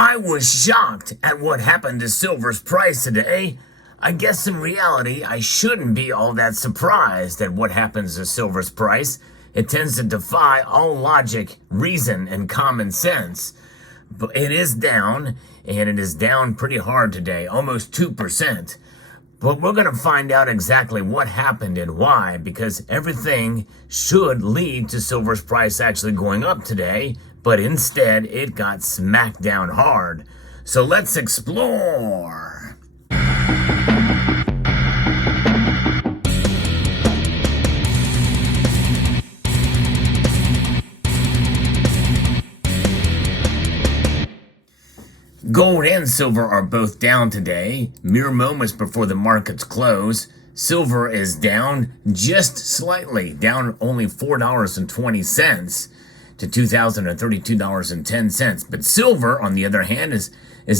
I was shocked at what happened to silver's price today. I guess in reality, I shouldn't be all that surprised at what happens to silver's price. It tends to defy all logic, reason, and common sense. But it is down, and it is down pretty hard today, almost 2%. But we're going to find out exactly what happened and why, because everything should lead to silver's price actually going up today, but instead it got smacked down hard. So let's explore. Gold and silver are both down today, mere moments before the markets close. Silver is down just slightly, down only $4.20 to $2,032.10. But silver, on the other hand, is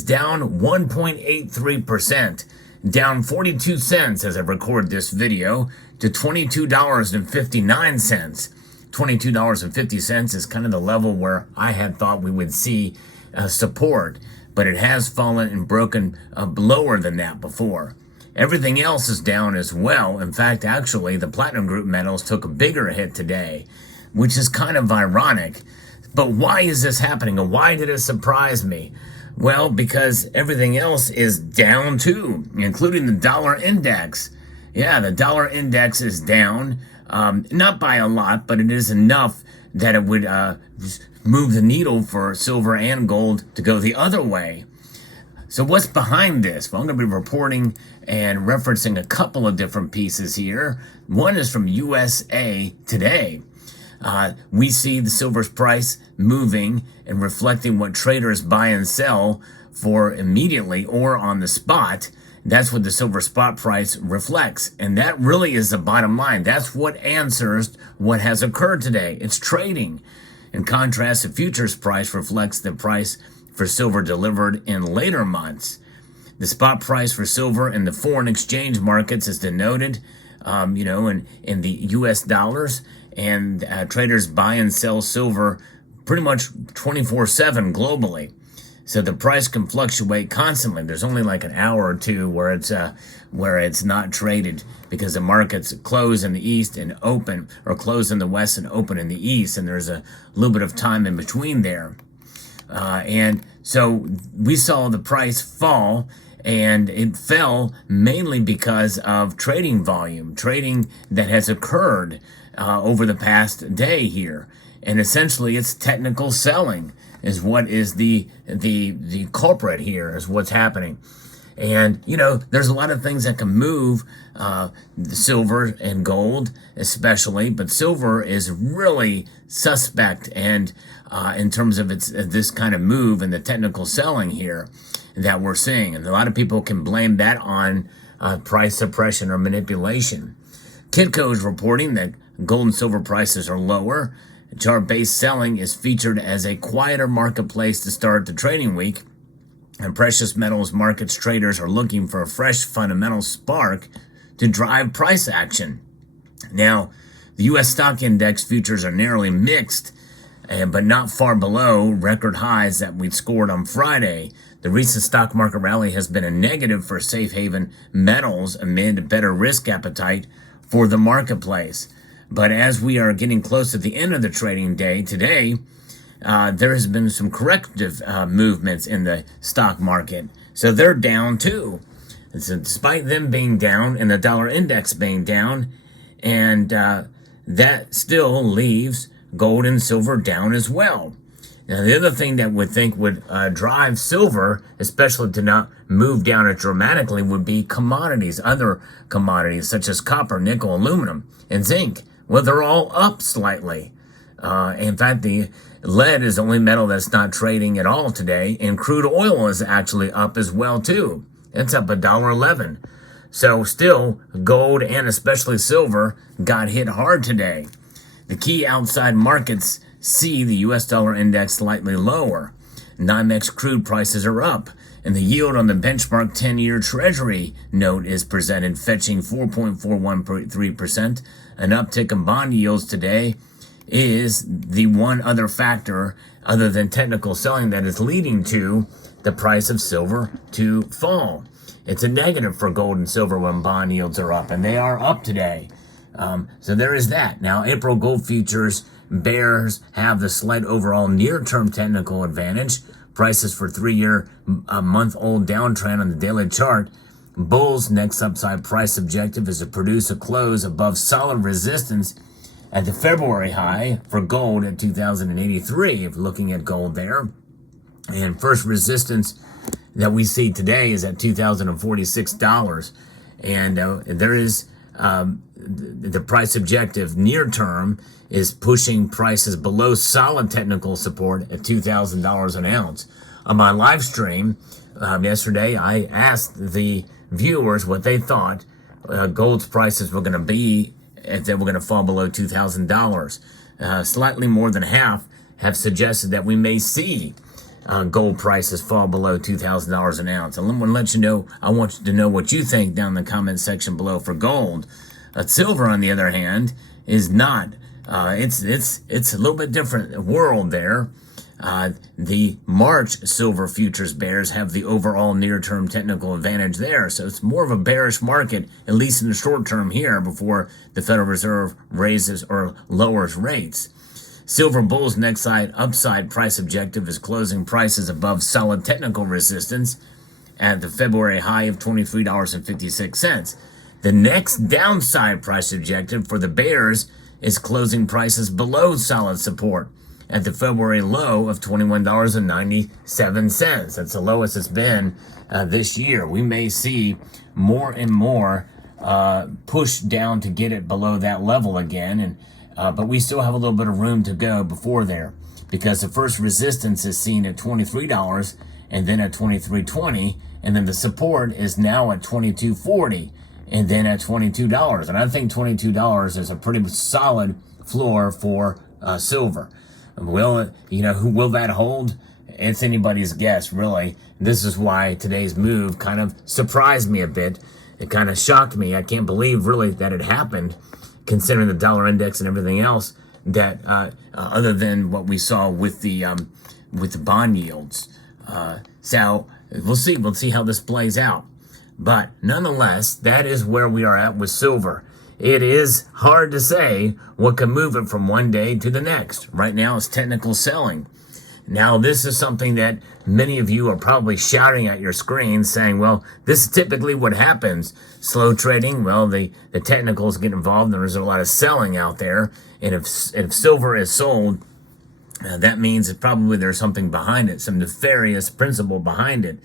down 1.83%, down 42 cents as I record this video to $22.59. $22.50 is kind of the level where I had thought we would see support, but it has fallen and broken lower than that before. Everything else is down as well. In fact, actually, the platinum group metals took a bigger hit today, which is kind of ironic. But why is this happening, and why did it surprise me? Well, because everything else is down too, including the dollar index. Yeah, the dollar index is down, not by a lot, but it is enough that it would move the needle for silver and gold to go the other way. So what's behind this? Well, I'm going to be reporting and referencing a couple of different pieces here. One is from USA Today. We see the silver's price moving and reflecting what traders buy and sell for immediately or on the spot. That's what the silver spot price reflects. And that really is the bottom line. That's what answers what has occurred today. It's trading. In contrast, the futures price reflects the price for silver delivered in later months. The spot price for silver in the foreign exchange markets is denoted, in the U.S. dollars, and traders buy and sell silver pretty much 24/7 globally. So the price can fluctuate constantly. There's only like an hour or two where it's not traded because the markets close in the east and open, or close in the west and open in the east, and there's a little bit of time in between there. And so we saw the price fall, and it fell mainly because of trading volume, trading that has occurred over the past day here. And essentially it's technical selling is what is the culprit here, is what's happening. And, there's a lot of things that can move silver and gold especially, but silver is really suspect, and in terms of this kind of move and the technical selling here that we're seeing. And a lot of people can blame that on price suppression or manipulation. Kitco is reporting that gold and silver prices are lower. Chart-based selling is featured as a quieter marketplace to start the trading week, and precious metals markets traders are looking for a fresh fundamental spark to drive price action. Now, the U.S. stock index futures are narrowly mixed, but not far below record highs that we'd scored on Friday. The recent stock market rally has been a negative for safe haven metals amid better risk appetite for the marketplace. But as we are getting close to the end of the trading day today, there has been some corrective movements in the stock market. So they're down too. And so despite them being down and the dollar index being down, and that still leaves gold and silver down as well. Now, the other thing that would drive silver, especially to not move down it dramatically, would be commodities, other commodities such as copper, nickel, aluminum, and zinc. Well, they're all up slightly. In fact, the lead is the only metal that's not trading at all today, and crude oil is actually up as well too. It's up $1.11. So still, gold and especially silver got hit hard today. The key outside markets see the U.S. dollar index slightly lower. NYMEX crude prices are up, and the yield on the benchmark 10-year Treasury note is presented, fetching 4.413%, an uptick in bond yields today is the one other factor other than technical selling that is leading to the price of silver to fall. It's a negative for gold and silver when bond yields are up, and they are up today. So there is that. Now, April gold futures bears have the slight overall near-term technical advantage. Prices for 3-year, month-old downtrend on the daily chart. Bulls' next upside price objective is to produce a close above solid resistance at the February high for gold at 2,083, if looking at gold there. And first resistance that we see today is at $2,046. And there is the price objective near term is pushing prices below solid technical support at $2,000 an ounce. On my live stream yesterday, I asked the viewers what they thought gold's prices were going to be if they were going to fall below $2,000. Slightly more than half have suggested that we may see gold prices fall below $2,000 an ounce. And I'm going to let you know, I want you to know what you think down in the comment section below for gold. Silver, on the other hand, is not. It's a little bit different world there. The March silver futures bears have the overall near-term technical advantage there. So it's more of a bearish market, at least in the short term here, before the Federal Reserve raises or lowers rates. Silver Bull's next upside price objective is closing prices above solid technical resistance at the February high of $23.56. The next downside price objective for the bears is closing prices below solid support at the February low of $21.97. That's the lowest it's been this year. We may see more and more push down to get it below that level again, and but we still have a little bit of room to go before there, because the first resistance is seen at $23 and then at $23.20, and then the support is now at $22.40 and then at $22. And I think $22 is a pretty solid floor for silver. Will that hold? It's anybody's guess, really. This is why today's move kind of surprised me a bit. It kind of shocked me. I can't believe really that it happened, considering the dollar index and everything else that other than what we saw with the bond yields. So we'll see. We'll see how this plays out. But nonetheless, that is where we are at with silver. It is hard to say what can move it from one day to the next. Right now, it's technical selling. Now, this is something that many of you are probably shouting at your screen saying, well, this is typically what happens. Slow trading, well, the technicals get involved and there's a lot of selling out there. And if silver is sold, that means that probably there's something behind it, some nefarious principle behind it.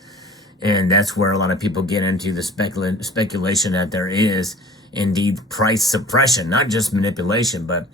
And that's where a lot of people get into the speculation that there is indeed price suppression, not just manipulation, but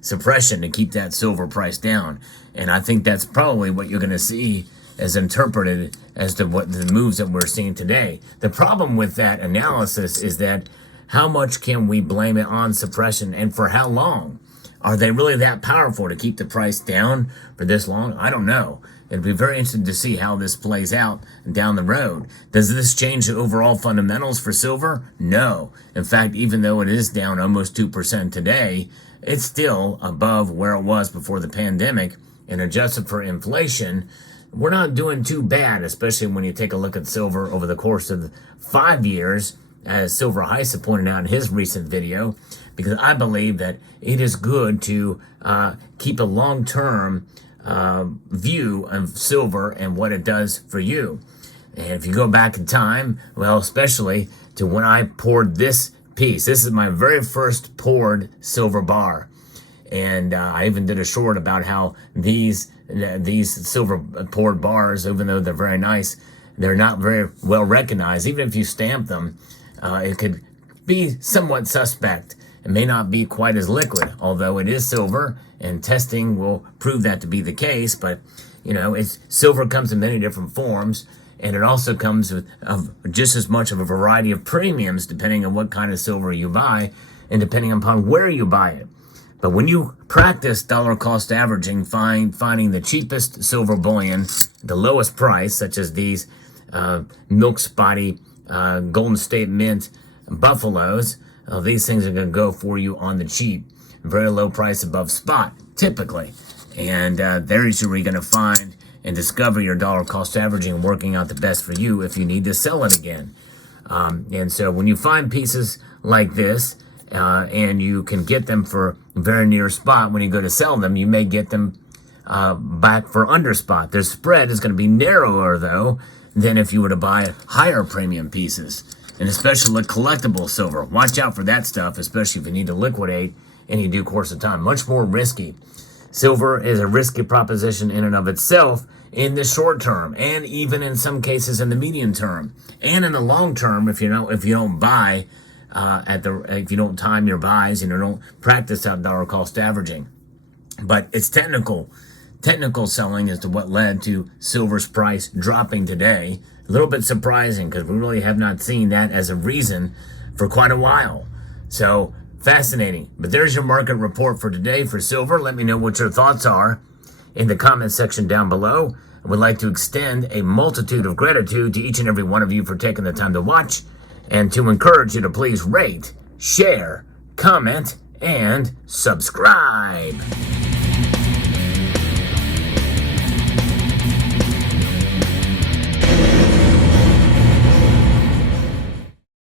suppression to keep that silver price down. And I think that's probably what you're going to see as interpreted as to what the moves that we're seeing today. The problem with that analysis is that how much can we blame it on suppression and for how long? Are they really that powerful to keep the price down for this long? I don't know. It'd be very interesting to see how this plays out down the road. Does this change the overall fundamentals for silver? No. In fact, even though it is down almost 2% today, it's still above where it was before the pandemic. And adjusted for inflation, we're not doing too bad, especially when you take a look at silver over the course of 5 years, as Silver Heisa pointed out in his recent video, because I believe that it is good to keep a long-term view of silver and what it does for you. And if you go back in time, well, especially to when I poured this piece, this is my very first poured silver bar. And I even did a short about how these silver poured bars, even though they're very nice, they're not very well recognized. Even if you stamp them, it could be somewhat suspect. It may not be quite as liquid, although it is silver, and testing will prove that to be the case. But, silver comes in many different forms, and it also comes with just as much of a variety of premiums, depending on what kind of silver you buy, and depending upon where you buy it. But when you practice dollar cost averaging, finding the cheapest silver bullion, the lowest price, such as these milk spotty Golden State Mint buffaloes, these things are going to go for you on the cheap. Very low price above spot. typically. And there's where you're going to find and discover your dollar cost averaging working out the best for you if you need to sell it again. And so when you find pieces like this, and you can get them for very near spot, when you go to sell them, you may get them back for under spot. Their spread is going to be narrower, though, than if you were to buy higher premium pieces. And especially the collectible silver. Watch out for that stuff, especially if you need to liquidate in any due course of time. Much more risky. Silver is a risky proposition in and of itself in the short term, and even in some cases in the medium term, and in the long term if you don't buy if you don't time your buys and you don't practice that dollar cost averaging. But it's technical selling as to what led to silver's price dropping today. A little bit surprising because we really have not seen that as a reason for quite a while. So fascinating. But there's your market report for today for silver. Let me know what your thoughts are in the comment section down below. I would like to extend a multitude of gratitude to each and every one of you for taking the time to watch, and to encourage you to please rate, share, comment, and subscribe.